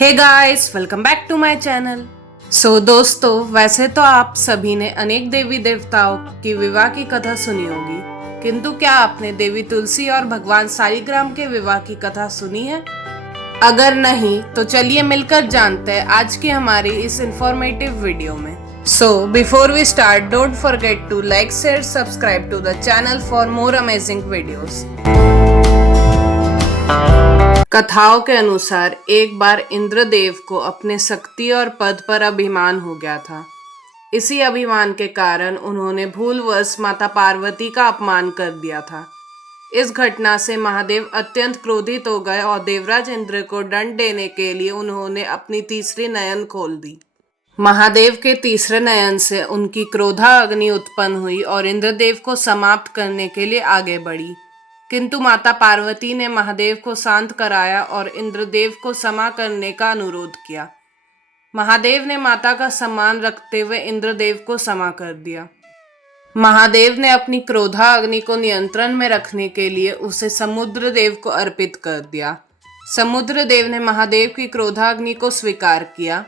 Hey guys, welcome back to my channel. दोस्तों, वैसे तो आप सभी ने अनेक देवी देवताओं की विवाह की कथा सुनी होगी, किंतु क्या आपने देवी तुलसी और भगवान सालिग्राम के विवाह की कथा सुनी है? अगर नहीं तो चलिए मिलकर जानते हैं आज की हमारी इस इंफॉर्मेटिव वीडियो में। Before we start, don't forget to like, share, subscribe to the channel for more amazing videos. कथाओं के अनुसार एक बार इंद्रदेव को अपने शक्ति और पद पर अभिमान हो गया था। इसी अभिमान के कारण उन्होंने भूलवश माता पार्वती का अपमान कर दिया था। इस घटना से महादेव अत्यंत क्रोधित हो गए और देवराज इंद्र को दंड देने के लिए उन्होंने अपनी तीसरी नयन खोल दी। महादेव के तीसरे नयन से उनकी क्रोधा अग्नि उत्पन्न हुई और इंद्रदेव को समाप्त करने के लिए आगे बढ़ी, किंतु माता पार्वती ने महादेव को शांत कराया और इंद्रदेव को क्षमा करने का अनुरोध किया। महादेव ने माता का सम्मान रखते हुए इंद्रदेव को क्षमा कर दिया। महादेव ने अपनी क्रोधा अग्नि को नियंत्रण में रखने के लिए उसे समुद्र देव को अर्पित कर दिया। समुद्र देव ने महादेव की क्रोधाग्नि को स्वीकार किया।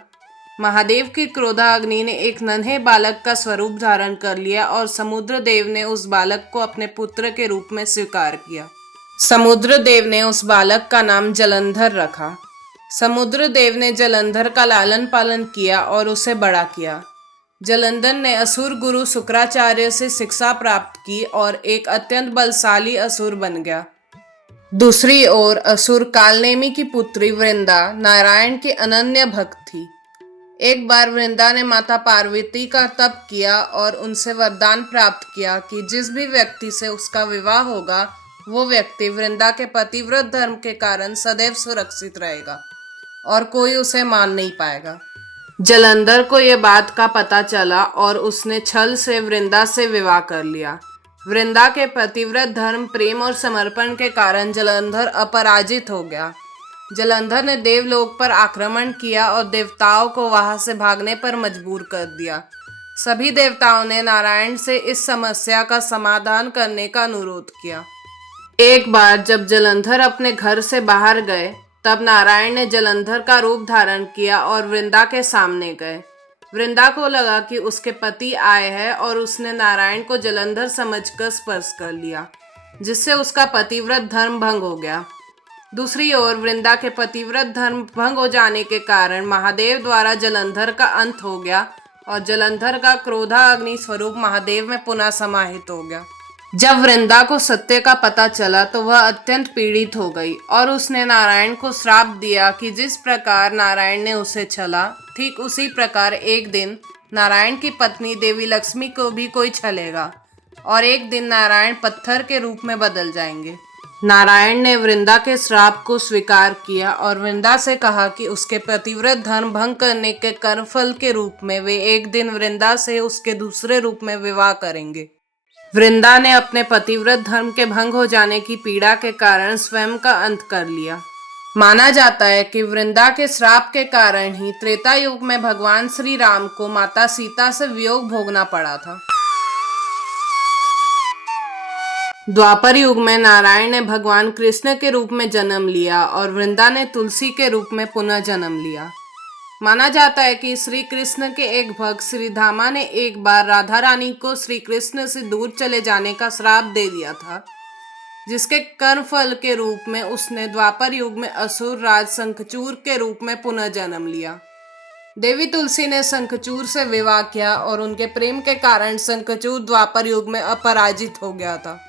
महादेव की क्रोधाग्नि ने एक नन्हे बालक का स्वरूप धारण कर लिया और समुद्र देव ने उस बालक को अपने पुत्र के रूप में स्वीकार किया। समुद्र देव ने उस बालक का नाम जलंधर रखा। समुद्र देव ने जलंधर का लालन पालन किया और उसे बड़ा किया। जलंधर ने असुर गुरु शुक्राचार्य से शिक्षा प्राप्त की और एक अत्यंत बलशाली असुर बन गया। दूसरी ओर असुर कालनेमी की पुत्री वृंदा नारायण की अनन्य भक्त थी। एक बार वृंदा ने माता पार्वती का तप किया और उनसे वरदान प्राप्त किया कि जिस भी व्यक्ति से उसका विवाह होगा वो व्यक्ति वृंदा के पतिव्रत धर्म के कारण सदैव सुरक्षित रहेगा और कोई उसे मान नहीं पाएगा। जलंधर को यह बात का पता चला और उसने छल से वृंदा से विवाह कर लिया। वृंदा के पतिव्रत धर्म, प्रेम और समर्पण के कारण जलंधर अपराजित हो गया। जलंधर ने देवलोक पर आक्रमण किया और देवताओं को वहां से भागने पर मजबूर कर दिया। सभी देवताओं ने नारायण से इस समस्या का समाधान करने का अनुरोध किया। एक बार जब जलंधर अपने घर से बाहर गए, तब नारायण ने जलंधर का रूप धारण किया और वृंदा के सामने गए। वृंदा को लगा कि उसके पति आए हैं और उसने नारायण को जलंधर समझकर स्पर्श कर लिया, जिससे उसका पतिव्रत धर्म भंग हो गया। दूसरी ओर वृंदा के पतिव्रत धर्म भंग हो जाने के कारण महादेव द्वारा जलंधर का अंत हो गया और जलंधर का क्रोधा अग्नि स्वरूप महादेव में पुनः समाहित हो गया। जब वृंदा को सत्य का पता चला तो वह अत्यंत पीड़ित हो गई और उसने नारायण को श्राप दिया कि जिस प्रकार नारायण ने उसे छला, ठीक उसी प्रकार एक दिन नारायण की पत्नी देवी लक्ष्मी को भी कोई छलेगा और एक दिन नारायण पत्थर के रूप में बदल जाएंगे। नारायण ने वृंदा के श्राप को स्वीकार किया और वृंदा से कहा कि उसके पतिव्रत धर्म भंग करने के कर्मफल के रूप में वे एक दिन वृंदा से उसके दूसरे रूप में विवाह करेंगे। वृंदा ने अपने पतिव्रत धर्म के भंग हो जाने की पीड़ा के कारण स्वयं का अंत कर लिया। माना जाता है कि वृंदा के श्राप के कारण ही त्रेता युग में भगवान श्री राम को माता सीता से वियोग भोगना पड़ा था। द्वापर युग में नारायण ने भगवान कृष्ण के रूप में जन्म लिया और वृंदा ने तुलसी के रूप में पुनः जन्म लिया। माना जाता है कि श्री कृष्ण के एक भक्त श्री धामा ने एक बार राधा रानी को श्री कृष्ण से दूर चले जाने का श्राप दे दिया था, जिसके कर्मफल के रूप में उसने द्वापर युग में असुर राज शंखचूर के रूप में पुनः जन्म लिया। देवी तुलसी ने शंखचूर से विवाह किया और उनके प्रेम के कारण शंखचूर द्वापर युग में अपराजित हो गया था।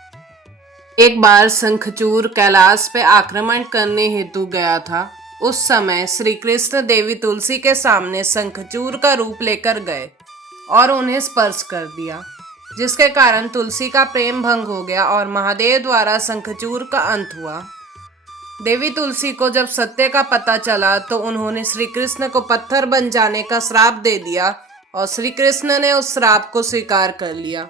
एक बार शंखचूर कैलाश पे आक्रमण करने हेतु गया था। उस समय श्री कृष्ण देवी तुलसी के सामने शंखचूर का रूप लेकर गए और उन्हें स्पर्श कर दिया, जिसके कारण तुलसी का प्रेम भंग हो गया और महादेव द्वारा शंखचूर का अंत हुआ। देवी तुलसी को जब सत्य का पता चला तो उन्होंने श्री कृष्ण को पत्थर बन जाने का श्राप दे दिया और श्री कृष्ण ने उस श्राप को स्वीकार कर लिया।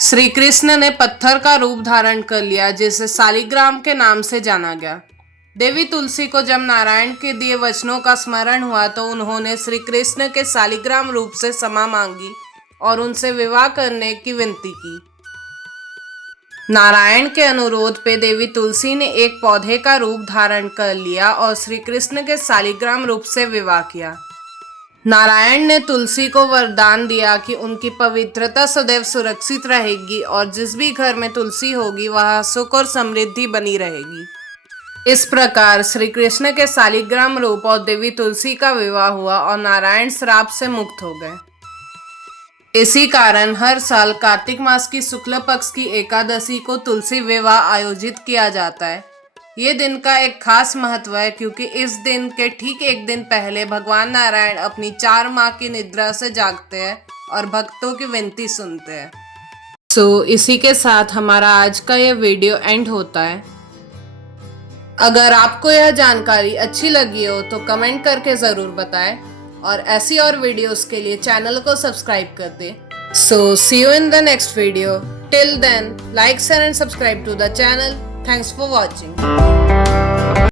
श्री कृष्ण ने पत्थर का रूप धारण कर लिया, जिसे सालिग्राम के नाम से जाना गया। देवी तुलसी को जब नारायण के दिए वचनों का स्मरण हुआ तो उन्होंने श्री कृष्ण के सालिग्राम रूप से क्षमा मांगी और उनसे विवाह करने की विनती की। नारायण के अनुरोध पे देवी तुलसी ने एक पौधे का रूप धारण कर लिया और श्री कृष्ण के शालिग्राम रूप से विवाह किया। नारायण ने तुलसी को वरदान दिया कि उनकी पवित्रता सदैव सुरक्षित रहेगी और जिस भी घर में तुलसी होगी वहां सुख और समृद्धि बनी रहेगी। इस प्रकार श्री कृष्ण के शालिग्राम रूप और देवी तुलसी का विवाह हुआ और नारायण श्राप से मुक्त हो गए। इसी कारण हर साल कार्तिक मास की शुक्ल पक्ष की एकादशी को तुलसी विवाह आयोजित किया जाता है। ये दिन का एक खास महत्व है क्योंकि इस दिन के ठीक एक दिन पहले भगवान नारायण अपनी 4 माह की निद्रा से जागते हैं और भक्तों की विनती सुनते हैं। इसी के साथ हमारा आज का ये वीडियो एंड होता है। अगर आपको यह जानकारी अच्छी लगी हो तो कमेंट करके ज़रूर बताएं और ऐसी और वीडियोस के लिए चैनल को सब्सक्राइब कर दें। See you in the next video. Till then, like, share and subscribe to the channel. Thanks for watching.